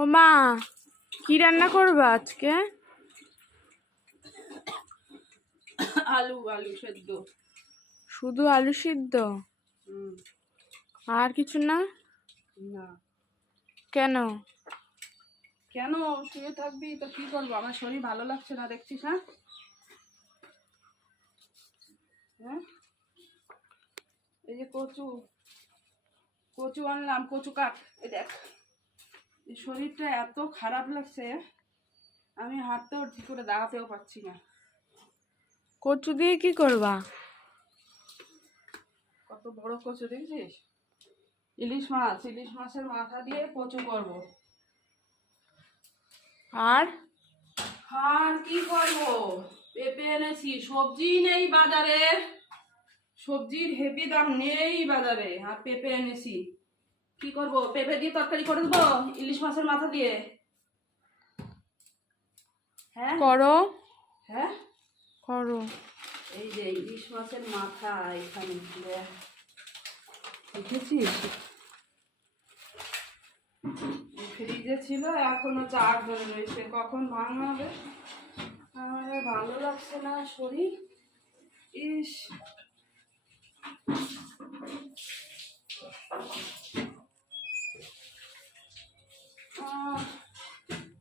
ও মা, কি রান্না করবা আজকে? আলু আলু সেদ্ধ। শুধু আলু সিদ্ধ? আর কিছু না? না। কেন? কেন শুয়ে থাকবি তো কি করবো? আমার শরীর ভালো লাগছে না, দেখছিস না? হ্যাঁ, এই যে কচু কচু আনলাম, কচু কাট। এই দেখ, এই শরীরটা এত খারাপ লাগছে, আমি হাঁটতেও ঠিক করে দাঁড়াতেও পারছি না। কচু দিয়ে কি করবা? কত বড় কচু দেখছিস? ইলিশ মাছের মাথা দিয়ে কচু করবো। আর আর কি করবো? পেঁপে এনেছি, সবজি নেই বাজারে, সবজির হেভি দাম নেই বাজারে, আর পেঁপে এনেছি। কি করব? পেঁপে দিয়ে তরকারি করে দেবো ইলিশ মাছের মাথা দিয়ে। হ্যাঁ করো। হ্যাঁ, করো। এই যে ইলিশ মাছের মাথা এখানে দেখেছিস, ফ্রিজে ছিল, এখনো চার ধরে রয়েছে, কখন ভাঙাবে? আমার ভালো লাগছে না শরীর। ইস,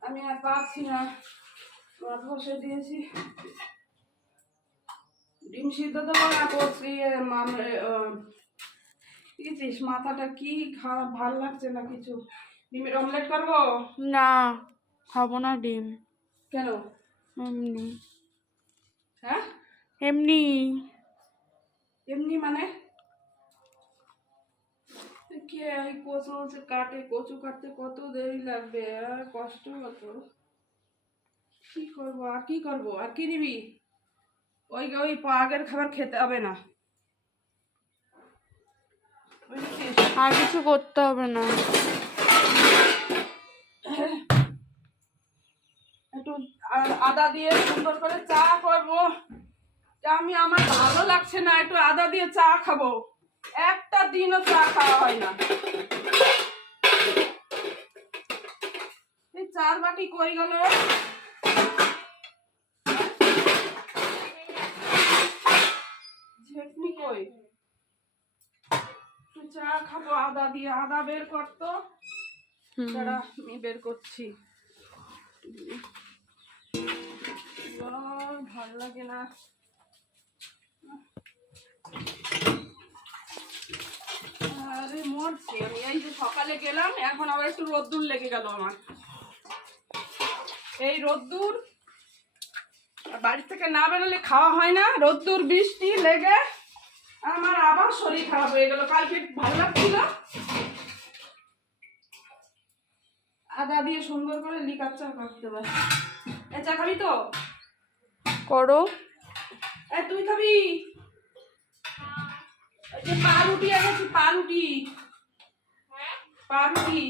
আমি আর পারছি না, ভাত বসে দিয়েছি। ডিম সিদ্ধ দেবো না করছি। দেখেছিস মাথাটা কি খারাপ, ভাল লাগছে না কিছু। ডিমের অমলেট করবো? না, খাবো না ডিম। কেন? এমনি। হ্যাঁ, এমনি। এমনি মানে? কে এই কচু কাটে? কচু কাটতে কত দেরি লাগবে, আর কষ্ট কত। কি করবো আর কি করবো? আর কি নিবি? ওই ওই আগের খাবার খেতে হবে না, বুঝেছিস? আর কিছু করতে হবে না। একটু আদা দিয়ে সুন্দর করে চা করবো। আমার ভালো লাগছে না, একটু আদা দিয়ে চা খাবো। একটা দিনও চা খাওয়া হয় না। এই চার বাটি কই গেল? ঝেটনি কই? একটু চা খাবো আদা দিয়ে। আদা বের করতো, দাঁড়া আমি বের করছি। ভাল লাগে না। আরে মরছি আমি। এই যে সকালে গেলাম, এখন আবার একটু রোদ্দুর লেগে গেল আমার। এই রোদ্দুর বাড়ি থেকে না বেরোলে খাওয়া হয় না, রোদ্দুর বৃষ্টি লেগে আমার আবার শরীর খারাপ হয়ে গেল। কালকে ভালো লাগছিল, আদা দিয়ে সুন্দর করে লিকার চা করতে পারে। এ চা খাবি তো? করো। তুই খাবি? পাউরুটি এনেছি, পাউরুটি। পাউরুটি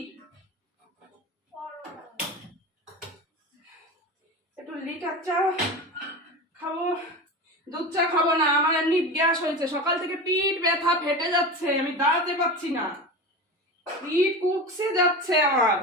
একটু লিকার চা খাবো, দুধ চা খাবো না। আমার এমনি গ্যাস হয়েছে, সকাল থেকে পিঠ ব্যথা, ফেটে যাচ্ছে, আমি দাঁড়াতে পারছি না, পিঠ কুকসে যাচ্ছে আমার।